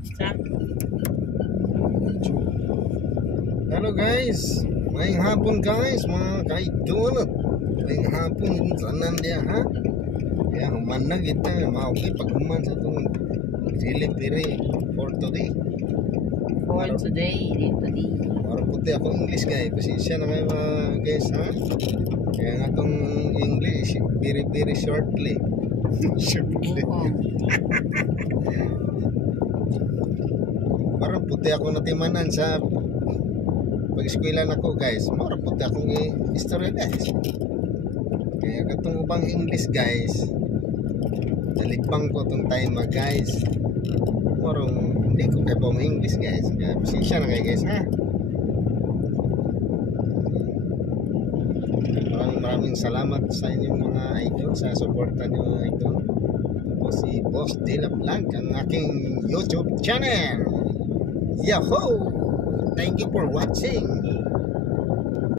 Hello guys, maayong hapon guys, mga kaidol. Maayong hapon sanan dia ha. Ya human na kita mauki pag human sa tong delivery for today. Para puti ako English guys, pasensya na kayo mga guys ha. Kaya nga tong English very shortly. Shortly. Para puti ako natimanan sa pag-eskwela na ko guys. Mara puti akong istorya guys. Kaya katong ubang English guys, nalipang ko tong time guys. Marong hindi ko kaya pong English guys. Kaya pasensya na kayo guys ha. Maraming salamat sa inyong mga idol, sa suporta niyo mga idol. Ako si Boss Dela Vlog, ang aking YouTube channel. Yahoo! Thank you for watching.